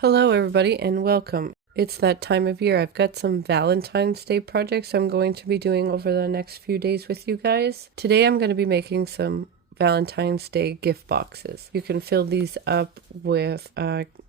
Hello everybody and welcome. It's that time of year. I've got some Valentine's Day projects I'm going to be doing over the next few days with you guys. Today I'm going to be making some Valentine's Day gift boxes. You can fill these up with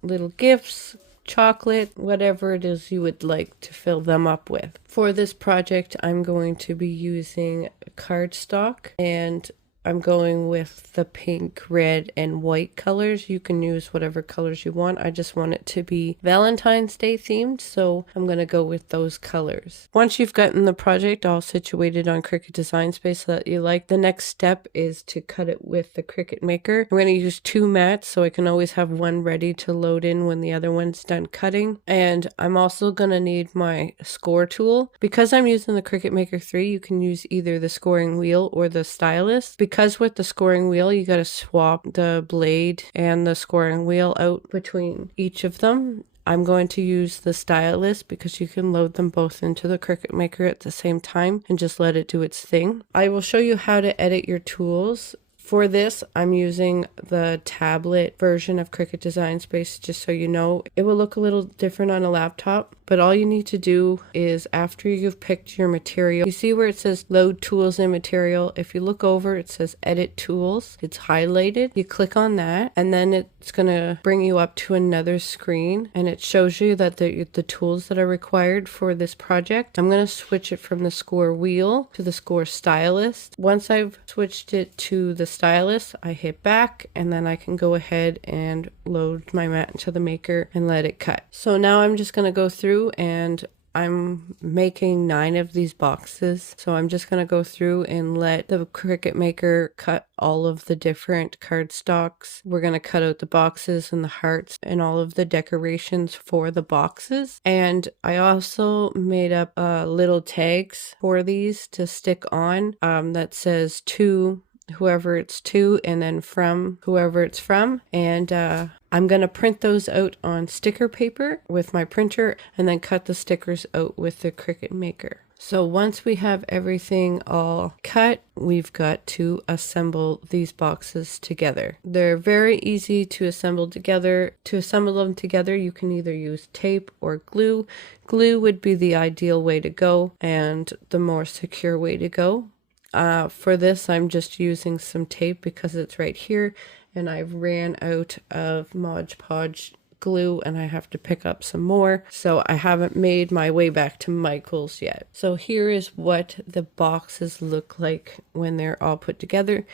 little gifts, chocolate, whatever it is you would like to fill them up with. For this project I'm going to be using cardstock, and I'm going with the pink, red, and white colors. You can use whatever colors you want. I just want it to be Valentine's Day themed, so I'm going to go with those colors. Once you've gotten the project all situated on Cricut Design Space that you like, the next step is to cut it with the Cricut Maker. I'm going to use two mats so I can always have one ready to load in when the other one's done cutting. And I'm also going to need my score tool. Because I'm using the Cricut Maker 3, you can use either the scoring wheel or the stylus. Because with the scoring wheel, you got to swap the blade and the scoring wheel out between each of them. I'm going to use the stylus because you can load them both into the Cricut Maker at the same time and just let it do its thing. I will show you how to edit your tools. For this, I'm using the tablet version of Cricut Design Space, just so you know. It will look a little different on a laptop, but all you need to do is, after you've picked your material, you see where it says load tools and material. If you look over, it says edit tools. It's highlighted. You click on that, and then it's going to bring you up to another screen, and it shows you that the tools that are required for this project. I'm going to switch it from the score wheel to the score stylus. Once I've switched it to the stylus, I hit back, and then I can go ahead and load my mat into the Maker and let it cut. So now I'm just going to go through, and I'm making 9 of these boxes. So I'm just going to go through and let the Cricut Maker cut all of the different cardstocks. We're going to cut out the boxes and the hearts and all of the decorations for the boxes. And I also made up little tags for these to stick on that says to whoever it's to, and then from whoever it's from. And I'm going to print those out on sticker paper with my printer and then cut the stickers out with the Cricut Maker. So once we have everything all cut, we've got to assemble these boxes together. They're very easy to assemble together. To assemble them together, you can either use tape or glue. Glue would be the ideal way to go and the more secure way to go. For this, I'm just using some tape because it's right here, and I ran out of Mod Podge glue and I have to pick up some more, so I haven't made my way back to Michael's yet. So here is what the boxes look like when they're all put together.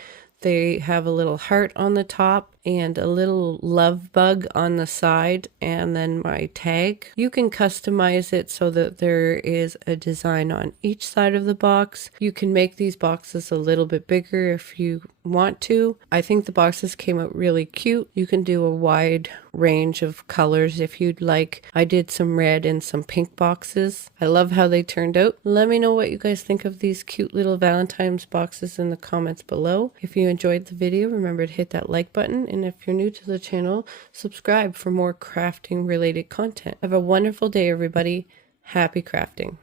They have a little heart on the top and a little love bug on the side, and then my tag. You can customize it so that there is a design on each side of the box. You can make these boxes a little bit bigger if you want to. I think the boxes came out really cute. You can do a wide range of colors if you'd like. I did some red and some pink boxes. I love how they turned out. Let me know what you guys think of these cute little Valentine's boxes in the comments below. If you enjoyed the video, remember to hit that like button, and if you're new to the channel, subscribe for more crafting related content. Have a wonderful day, everybody. Happy crafting.